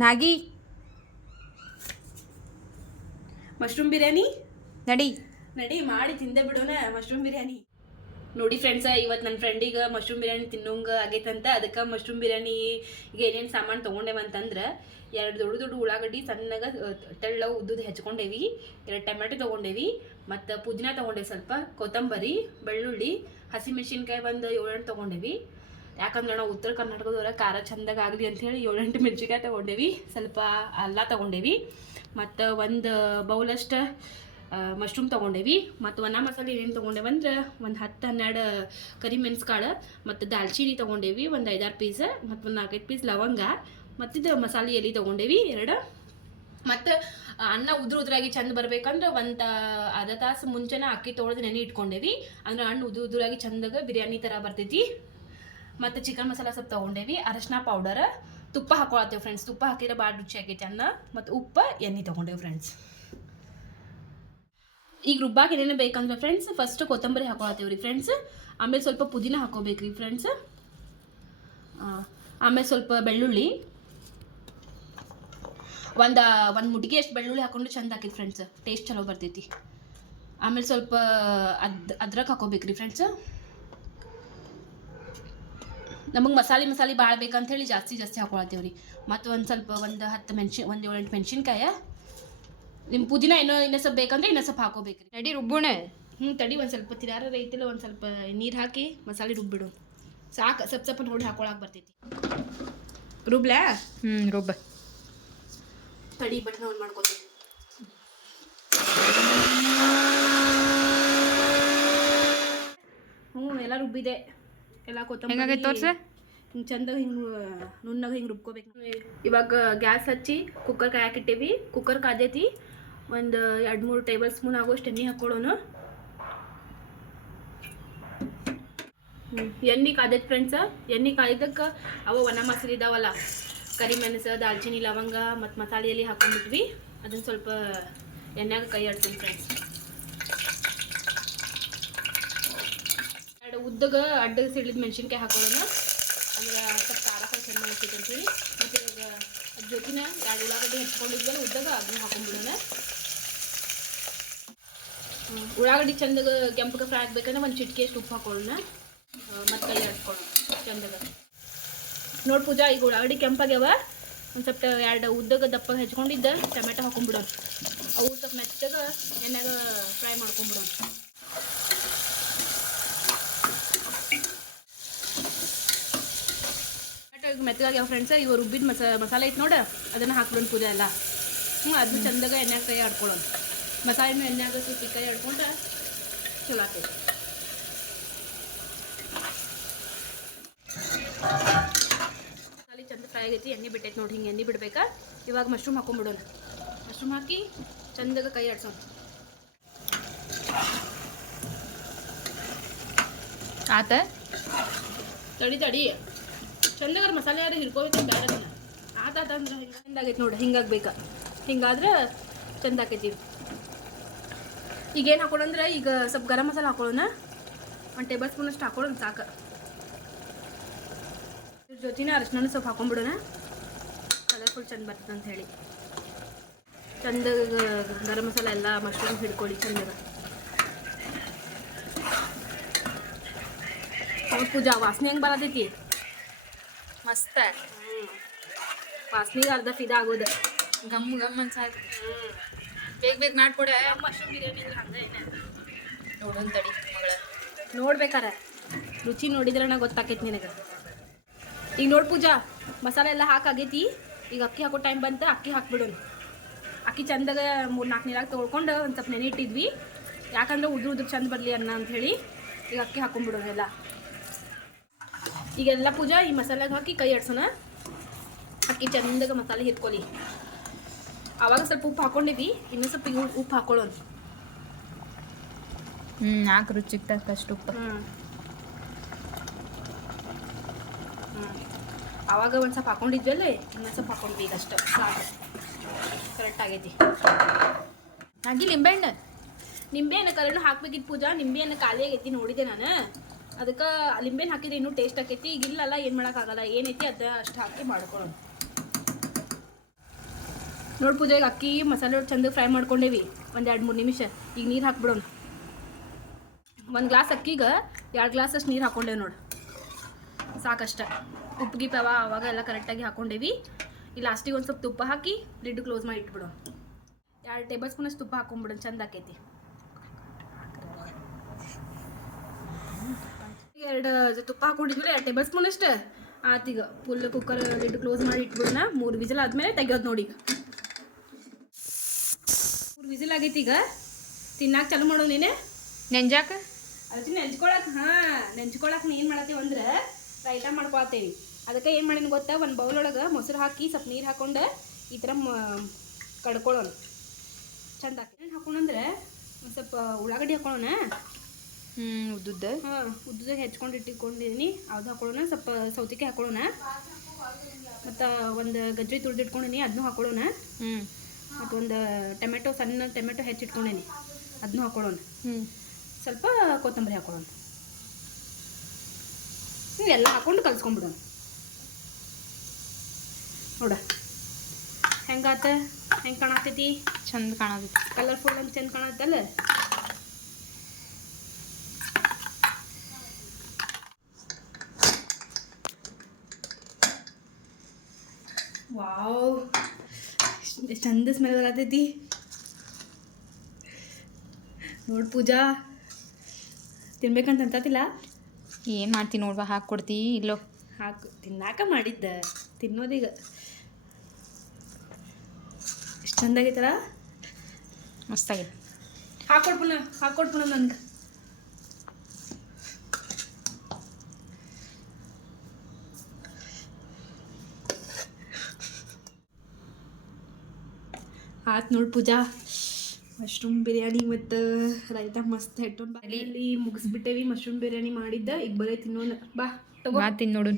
ನಾಗಿ mushroom biryani ನಡಿ ನಡಿ ಮಾಡಿ ತಿಂದೆ ಬಿಡೋಣ ಮಶ್ರೂಮ್ ಬಿರಿಯಾನಿ. ನೋಡಿ ಫ್ರೆಂಡ್ಸ, ಇವತ್ತು ನನ್ನ ಫ್ರೆಂಡಿಗೆ ಮಶ್ರೂಮ್ ಬಿರಿಯಾನಿ ತಿನ್ನೋಂಗ ಆಗೈತಂತ. ಅದಕ್ಕೆ ಮಶ್ರೂಮ್ ಬಿರಿಯಾನಿ ಈಗ ಏನೇನು ಸಾಮಾನು ತೊಗೊಂಡೇವಂತಂದ್ರೆ 2 ದೊಡ್ಡ ದೊಡ್ಡ ಉಳ್ಳಾಗಡ್ಡಿ ಸಣ್ಣಗೆ ತೆಳ್ಳ ಉದ್ದುದು ಹೆಚ್ಕೊಂಡೇವಿ, 2 ಟೊಮೆಟೊ ತೊಗೊಂಡೇವಿ, ಮತ್ತು ಪುದೀನ ತೊಗೊಂಡೇವಿ, ಸ್ವಲ್ಪ ಕೊತ್ತಂಬರಿ, ಬೆಳ್ಳುಳ್ಳಿ, ಹಸಿಮೆಣ್ಸಿನ್ಕಾಯಿ ಒಂದು 7-8 ತೊಗೊಂಡೇವಿ. ಯಾಕಂದ್ರೆ ನಾವು ಉತ್ತರ ಕರ್ನಾಟಕದವರ ಖಾರ ಚಂದಾಗ ಆಗಲಿ ಅಂಥೇಳಿ 7-8 ಮೆಣಸಿನ್ಕಾಯಿ ತೊಗೊಂಡೇವಿ, ಸ್ವಲ್ಪ ಅಲ್ಲ ತೊಗೊಂಡೇವಿ, ಮತ್ತು ಒಂದು ಬೌಲಷ್ಟು ಮಶ್ರೂಮ್ ತೊಗೊಂಡೇವಿ, ಮತ್ತು ಒಣ ಮಸಾಲೆ ಏನೇನು ತೊಗೊಂಡೇವಂದ್ರೆ ಒಂದು 10-12 ಕರಿಮೆಣಸ್ಕಾಳು, ಮತ್ತು ದಾಲ್ಚಿನ್ನಿ ತೊಗೊಂಡೇವಿ ಒಂದು 5-6 ಪೀಸ್, ಮತ್ತು ಒಂದು 4-5 ಪೀಸ್ ಲವಂಗ, ಮತ್ತಿದು ಮಸಾಲೆ ಎಲೆ ತೊಗೊಂಡೇವಿ 2. ಮತ್ತು ಅನ್ನ ಉದುರಾಗಿ ಚಂದ ಬರ್ಬೇಕಂದ್ರೆ ಒಂದು ಅರ್ಧ ತಾಸು ಮುಂಚೆನೇ ಅಕ್ಕಿ ತೊಳೆದು ನೆನೆ ಇಟ್ಕೊಂಡೇವಿ, ಅಂದ್ರೆ ಹಣ್ಣು ಉದುರಾಗಿ ಚಂದಾಗ ಬಿರಿಯಾನಿ ಥರ ಬರ್ತೈತಿ. ಮತ್ತು ಚಿಕನ್ ಮಸಾಲ ಸ್ವಲ್ಪ ತೊಗೊಂಡೇವಿ, ಅರಶಿನ ಪೌಡರ್, ತುಪ್ಪ ಹಾಕೊಳತ್ತೇವೆ ಫ್ರೆಂಡ್ಸ್. ತುಪ್ಪ ಹಾಕಿದ್ರೆ ಭಾಳ ರುಚಿ ಆಗೈತಿ ಅನ್ನ, ಮತ್ತು ಉಪ್ಪು, ಎಣ್ಣೆ ತೊಗೊಂಡೇವಿ ಫ್ರೆಂಡ್ಸ್. ಈಗ ರುಬ್ಬಾಕ ಏನೇನು ಬೇಕಂದ್ರೆ ಫ್ರೆಂಡ್ಸ್, ಫಸ್ಟ್ ಕೊತ್ತಂಬರಿ ಹಾಕೊಳತ್ತೇವೆ ರೀ ಫ್ರೆಂಡ್ಸ್, ಆಮೇಲೆ ಸ್ವಲ್ಪ ಪುದೀನ ಹಾಕೋಬೇಕ್ರಿ ಫ್ರೆಂಡ್ಸ್, ಆಮೇಲೆ ಸ್ವಲ್ಪ ಬೆಳ್ಳುಳ್ಳಿ, ಒಂದು ಮುಟ್ಟಿಗೆ ಅಷ್ಟು ಬೆಳ್ಳುಳ್ಳಿ ಹಾಕೊಂಡು ಚಂದ ಹಾಕಿದ್ ಫ್ರೆಂಡ್ಸ್, ಟೇಸ್ಟ್ ಚಲೋ ಬರ್ತೈತಿ. ಆಮೇಲೆ ಸ್ವಲ್ಪ ಅದ್ರಕ್ ಹಾಕೋಬೇಕ್ರಿ ಫ್ರೆಂಡ್ಸ್. ನಮಗೆ ಮಸಾಲೆ ಭಾಳ ಬೇಕಂತೇಳಿ ಜಾಸ್ತಿ ಹಾಕೊಳತ್ತೇವೆ ರೀ. ಮತ್ತು ಒಂದು ಸ್ವಲ್ಪ ಒಂದು 7-8 ಮೆಣಸಿನ್ಕಾಯಿ, ನಿಮ್ಮ ಪುದೀನ ಇನ್ನೂ ಸ್ವಲ್ಪ ಬೇಕಂದ್ರೆ ಇನ್ನೂ ಸ್ವಲ್ಪ ಹಾಕೋಬೇಕ್ರಿ. ನಡಿ ರುಬ್ಬುಣ. ತಡಿ ಒಂದು ಸ್ವಲ್ಪ ತಿರಾರ ರೈತಿಲ್ಲ, ಒಂದು ಸ್ವಲ್ಪ ನೀರು ಹಾಕಿ ಮಸಾಲೆ ರುಬ್ಬಿಡು ಸಾಕು. ಸ್ವಲ್ಪ ನೋಡಿ ಹಾಕೊಳಕ್ಕೆ ಬರ್ತೈತಿ. ರುಬ್ಲಾ? ರುಬ್ಬ. ತಡಿ ಬಟ್ನ ಒಂದು ಮಾಡ್ಕೋತೀವಿ. ಎಲ್ಲ ರುಬ್ಬಿದೆ, ಎಲ್ಲ ಕೊತ್ತಂಬರಿ ತೋರ್ಸ. ಹಿಂಗೆ ಚಂದಾಗ ಹಿಂಗೆ ನುಣ್ಣಗೆ ಹಿಂಗೆ ರುಬ್ಕೋಬೇಕು. ಇವಾಗ ಗ್ಯಾಸ್ ಹಚ್ಚಿ ಕುಕ್ಕರ್ ಕಾಯಾಕಿಟ್ಟೇವಿ. ಕುಕ್ಕರ್ ಕಾದೈತಿ, ಒಂದು 2-3 ಟೇಬಲ್ ಸ್ಪೂನ್ ಆಗೋಷ್ಟು ಎಣ್ಣೆ ಹಾಕ್ಕೊಳ್ಳೋಣ. ಎಣ್ಣೆ ಕಾದೈತಿ ಫ್ರೆಂಡ್ಸ. ಎಣ್ಣೆ ಕಾಯ್ದಕ್ಕೆ ಅವ ಒಣ ಮಸಾಲೆ ಇದಾವಲ್ಲ, ಕರಿಮೆಣಸು, ದಾಲ್ಚಿನ್ನಿ, ಲವಂಗ ಮತ್ತು ಮಸಾಲೆ ಎಲೆ ಹಾಕೊಂಡ್ಬಿಟ್ವಿ. ಅದನ್ನು ಸ್ವಲ್ಪ ಎಣ್ಣೆಗೆ ಕೈ ಆಡ್ತೀನಿ ಫ್ರೆಂಡ್ಸ್. 2 ಉದ್ದಗೆ ಅಡ್ಡಗೆ ಸಿಡಿದ ಮೆಣಸಿನ್ಕಾಯಿ ಹಾಕೊಳ್ಳೋಣ, ಅಂದ್ರೆ ಸ್ವಲ್ಪ ಖಾರ ಚೆನ್ನಾಗಿ ಹಾಕೈತೆ ಅಂತೇಳಿ. ಮತ್ತು ಇವಾಗ ಅದ್ರ ಜೊತೆನ 2 ಉಳ್ಳಾಗಡ್ಡಿ ಹೆಚ್ಕೊಂಡಿದ್ವಲ್ಲ ಉದ್ದಾಗ ಅದನ್ನ ಹಾಕೊಂಡ್ಬಿಡೋಣ. ಉಳ್ಳಾಗಡ್ಡಿ ಚಂದಾಗ ಕೆಂಪಗೆ ಫ್ರೈ ಆಗ್ಬೇಕಂದ್ರೆ ಒಂದು ಚಿಟಿಕೆ ಅಷ್ಟು ಉಪ್ಪು ಹಾಕೊಳ್ಳೋಣ, ಮತ್ತು ಕೈ ಆಡ್ಕೊಳ್ಳೋಣ ಚಂದಾಗ. ನೋಡಿ ಪೂಜಾ, ಈಗ ಉಳ್ಳಾಗಡ್ಡಿ ಕೆಂಪಾಗ್ಯಾವ. ಒಂದು ಸ್ವಲ್ಪ 2 ಉದ್ದಗ ದಪ್ಪ ಹೆಚ್ಕೊಂಡಿದ್ದ ಟೊಮೆಟೊ ಹಾಕೊಂಡ್ಬಿಡೋಣ. ಅವು ಸ್ವಲ್ಪ ಮೆತ್ತಗ ಎಣ್ಣೆಗ ಫ್ರೈ ಮಾಡ್ಕೊಂಡ್ಬಿಡೋಣ. ಟೊಮೆಟೊ ಈಗ ಮೆತ್ತಗಾಗ್ಯಾವ ಫ್ರೆಂಡ್ಸ. ಇವು ರುಬ್ಬಿದ ಮಸಾಲೆ ಐತೆ ನೋಡ, ಅದನ್ನು ಹಾಕ್ಬಿಡೋಣ ಪೂಜಾ ಎಲ್ಲ. ಅದನ್ನ ಚಂದಾಗ ಎಣ್ಣೆಗೆ ಕೈ ಆಡ್ಕೊಳ್ಳೋಣ. ಮಸಾಲೆನೂ ಎಣ್ಣೆಗ ಸ್ವಲ್ಪ ಕೈ ಆಡ್ಕೊಂಡ್ರೆ ಚಲೋ ಆಗ್ತೈತಿ. ಚಂದ ಫ್ರೈ ಆಗೈತಿ, ಎಣ್ಣೆ ಬಿಟ್ಟೈತಿ ನೋಡಿ. ಹಿಂಗೆ ಎಣ್ಣೆ ಬಿಡ್ಬೇಕಾ. ಇವಾಗ ಮಶ್ರೂಮ್ ಹಾಕೊಂಡ್ಬಿಡೋಣ. ಮಶ್ರೂಮ್ ಹಾಕಿ ಚಂದಾಗ ಕೈ ಆಡ್ಸೋಣ. ಆತ ತಡಿ ಚಂದಾಗ ಮಸಾಲೆ ಯಾರು ಹಿಡ್ಕೋಬೇಕು ಬೇಡ. ಆತಂದ್ರೆ ಹಿಂಗಾಗೈತಿ ನೋಡಿ, ಹಿಂಗಾಗ್ಬೇಕಾ. ಹಿಂಗಾದ್ರೆ ಚಂದ ಆಕೈತಿ. ಈಗೇನು ಹಾಕೊಳ್ಳೋಂದ್ರೆ ಈಗ ಸ್ವಲ್ಪ ಗರಂ ಮಸಾಲೆ ಹಾಕೊಳ್ಳೋಣ, 1 ಟೇಬಲ್ ಸ್ಪೂನ್ ಅಷ್ಟು ಹಾಕೊಳ್ಳೋಣ ಸಾಕು. ಇದ್ರ ಜೊತೆನ ಅರಶಿನ ಸ್ವಲ್ಪ ಹಾಕೊಂಡ್ಬಿಡೋಣ, ಕಲರ್ಫುಲ್ ಚಂದ ಬರ್ತದೆ ಅಂತ ಹೇಳಿ. ಚಂದ ಗರಂ ಮಸಾಲೆ ಎಲ್ಲ ಮಶ್ರೂಮ್ ಹಿಡ್ಕೊಳ್ಳಿ ಚಂದಾಗ. ಪೂಜಾ ವಾಸನೆ ಹೆಂಗೆ ಬರತೈತಿ ಮಸ್ತ. ವಾಸನೆಗೆ ಅರ್ಧ ಫಿದಾ ಆಗೋದು. ಗಮ್ ಅನ್ಸಾಯ್ತು. ಬೇಗ ಮಾಡ್ಕೊಡೆ. ಮಶ್ರೂಮ್ ಬಿರಿಯಾನಿ ಅಂದ್ರೆ ಹಂಗೆ ಏನ ನೋಡೋಣ ತಡಿ ಮಗಳ. ನೋಡ್ಬೇಕಾರ ರುಚಿ ನೋಡಿದ್ರೆ ನಂಗೆ ಗೊತ್ತಾಕೈತಿ ನಿನಗೆ. ಈಗ ನೋಡಿ ಪೂಜಾ, ಮಸಾಲೆ ಎಲ್ಲ ಹಾಕಾಗೈತಿ. ಈಗ ಅಕ್ಕಿ ಹಾಕೋ ಟೈಮ್ ಬಂತು, ಅಕ್ಕಿ ಹಾಕ್ಬಿಡೋಣ. ಅಕ್ಕಿ ಚಂದಾಗ 3-4 ನೀರಾಗ ತೊಳ್ಕೊಂಡು ಒಂದು ಸ್ವಲ್ಪ ನೆನೆ ಇಟ್ಟಿದ್ವಿ, ಯಾಕಂದ್ರೆ ಉದ್ರ ಚಂದ ಬರಲಿ ಅನ್ನ ಅಂಥೇಳಿ. ಈಗ ಅಕ್ಕಿ ಹಾಕೊಂಡ್ಬಿಡೋಣ ಎಲ್ಲ. ಈಗೆಲ್ಲ ಪೂಜಾ ಈ ಮಸಾಲೆಗೆ ಹಾಕಿ ಕೈ ಆಡ್ಸೋಣ. ಅಕ್ಕಿ ಚಂದಾಗ ಮಸಾಲೆ ಹಿರ್ಕೊಳ್ಳಿ. ಆವಾಗ ಸ್ವಲ್ಪ ಉಪ್ಪು ಹಾಕೊಂಡಿವಿ, ಇನ್ನೂ ಸ್ವಲ್ಪ ಉಪ್ಪು ಹಾಕೊಳ್ಳೋಣ. ನಾಲ್ಕು ರುಚಿಗೆ ತಕ್ಕಷ್ಟು ಉಪ್ಪು. ಆವಾಗ ಒಂದು ಸ್ವಲ್ಪ ಹಾಕೊಂಡಿದ್ವಲ್ಲ, ಇನ್ನೊಂದು ಸ್ವಲ್ಪ ಹಾಕೊಂಡ್ವಿ. ಈಗ ಅಷ್ಟು ಸಾಕು, ಕರೆಕ್ಟ್ ಆಗೈತಿ. ಹಾಗೆ ನಿಂಬೆಹಣ್ಣು ಕರೆನು ಹಾಕ್ಬೇಕಿತ್ತು ಪೂಜಾ. ನಿಂಬೆಹಣ್ಣು ಖಾಲಿ ಆಗೈತಿ ನೋಡಿದೆ ನಾನು. ಅದಕ್ಕೆ ಲಿಂಬೆಹಣ್ಣು ಹಾಕಿದ್ರೆ ಇನ್ನೂ ಟೇಸ್ಟ್ ಆಕೈತಿ. ಈಗ ಇಲ್ಲಲ್ಲ, ಏನು ಮಾಡೋಕ್ಕಾಗಲ್ಲ. ಏನೈತಿ ಅದು ಅಷ್ಟು ಹಾಕಿ ಮಾಡ್ಕೊಳ್ಳೋಣ. ನೋಡಿ ಪೂಜೆ ಈಗ ಅಕ್ಕಿ ಮಸಾಲೆ ಚಂದ ಫ್ರೈ ಮಾಡ್ಕೊಂಡೇವಿ ಒಂದು 2-3 ನಿಮಿಷ. ಈಗ ನೀರು ಹಾಕ್ಬಿಡೋಣ. 1 ಗ್ಲಾಸ್ ಅಕ್ಕಿಗೆ 2 ಗ್ಲಾಸ್ ಅಷ್ಟು ನೀರು ಹಾಕ್ಕೊಂಡೇವಿ ನೋಡಿ, ಸಾಕಷ್ಟ. ಉಪ್ಪು ಗಿಪ್ಪವ ಅವಾಗ ಎಲ್ಲ ಕರೆಕ್ಟಾಗಿ ಹಾಕ್ಕೊಂಡೇವಿ. ಈ ಲಾಸ್ಟಿಗೆ ಒಂದು ಸ್ವಲ್ಪ ತುಪ್ಪ ಹಾಕಿ ಲಿಡ್ ಕ್ಲೋಸ್ ಮಾಡಿ ಇಟ್ಬಿಡೋಣ. 2 ಟೇಬಲ್ ಸ್ಪೂನ್ ಅಷ್ಟು ತುಪ್ಪ ಹಾಕೊಂಡ್ಬಿಡೋಣ, ಚಂದ ಆಕೈತಿ. 2 ತುಪ್ಪ ಹಾಕೊಂಡಿದ್ವಿ, 2 ಟೇಬಲ್ ಸ್ಪೂನ್ ಅಷ್ಟು ಆತೀಗ. ಫುಲ್ ಕುಕ್ಕರ್ ಲಿಡ್ ಕ್ಲೋಸ್ ಮಾಡಿ ಇಟ್ಬಿಡೋಣ. 3 ವಿಸಿಲ್ ಆದಮೇಲೆ ತೆಗಿಯೋದು ನೋಡಿ. ಈಗ 3 ವಿಸಿಲ್ ಆಗೈತಿ. ಈಗ ತಿನ್ನಾಕ ಚಾಲು ಮಾಡೋ ನೀನೆ ನೆಂಜಾಕ ಅದಕ್ಕೆ ನೆಂಚ್ಕೊಳಕ್ಕೆ. ನೆಂಚ್ಕೊಳಕ್ಕೆ ಏನು ಮಾಡತ್ತೀವಿ ಅಂದ್ರೆ ರೈತ ಮಾಡ್ಕೊಳತ್ತೇವಿ. ಅದಕ್ಕೆ ಏನು ಮಾಡೀನಿ ಗೊತ್ತಾ, ಒಂದು ಬೌಲ್ ಒಳಗೆ ಮೊಸರು ಹಾಕಿ ಸ್ವಲ್ಪ ನೀರು ಹಾಕ್ಕೊಂಡು ಈ ಥರ ಕಡ್ಕೊಳ್ಳೋಣ ಚಂದ. ಏನು ಹಾಕೋಣಂದ್ರೆ ಒಂದು ಸ್ವಲ್ಪ ಉಳ್ಳಾಗಡ್ಡಿ ಹಾಕೊಳ್ಳೋಣ. ಉದ್ದುದ್ದ ಉದ್ದಾಗ ಹೆಚ್ಕೊಂಡು ಇಟ್ಕೊಂಡಿದ್ದೀನಿ, ಅದು ಹಾಕೊಳ್ಳೋಣ. ಸ್ವಲ್ಪ ಸೌತಿಕಾಯಿ ಹಾಕೊಳ್ಳೋಣ, ಮತ್ತು ಒಂದು ಗಜ್ಜರಿ ತುಳಿದಿಟ್ಕೊಂಡಿನಿ, ಅದನ್ನೂ ಹಾಕೊಳ್ಳೋಣ. ಮತ್ತು ಒಂದು ಸಣ್ಣ ಟೊಮೆಟೊ ಹೆಚ್ಚಿಟ್ಕೊಂಡೀನಿ, ಅದನ್ನೂ ಹಾಕೊಳ್ಳೋಣ. ಸ್ವಲ್ಪ ಕೊತ್ತಂಬರಿ ಹಾಕೊಳ್ಳೋಣ. ಎಲ್ಲ ಹಾಕೊಂಡು ಕಲ್ಸ್ಕೊಂಡ್ಬಿಡೋಣ. ನೋಡ ಹೆಂಗಾತ, ಹೆಂಗೆ ಕಾಣತೈತಿ? ಚಂದ ಕಾಣತೈತಿ, ಕಲರ್ಫುಲ್ ಅಂತ ಚಂದ ಕಾಣತ್ತಲ್ಲ. ವಾವ್, ಚಂದ ಸ್ಮೆಲ್ ಬರತೈತಿ ನೋಡಿ. ಪೂಜಾ ತಿನ್ಬೇಕಂತ ಅಂತತಿಲ್ಲ, ಏನು ಮಾಡ್ತೀನಿ ನೋಡ್ವಾ, ಹಾಕ್ಕೊಡ್ತಿ ಇಲ್ಲೋ? ಹಾಕು, ತಿನ್ನಾಕ ಮಾಡಿದ್ದ, ತಿನ್ನೋದೀಗ. ಎಷ್ಟು ಚಂದಾಗೈತಲ್ಲ, ಮಸ್ತಾಗೈತೆ. ಹಾಕ್ಕೊಡ್ಪುಣ ನನ್ಗೆ. ಆಯ್ತು ನೋಡಿ ಪೂಜಾ, ಮಶ್ರೂಮ್ ಬಿರಿಯಾನಿ ಮತ್ತು ರೈತ ಮಸ್ತ್ ಹೆಟ್ಟೊಂಡು ಅಲ್ಲಿ ಮುಗಿಸ್ಬಿಟ್ಟೇವಿ. ಮಶ್ರೂಮ್ ಬಿರಿಯಾನಿ ಮಾಡಿದ್ದ, ಈಗ ಬರೀ ತಿನ್ನೋಣ. ಬಾ ತಗೋ, ತಿನ್ ನೋಡು.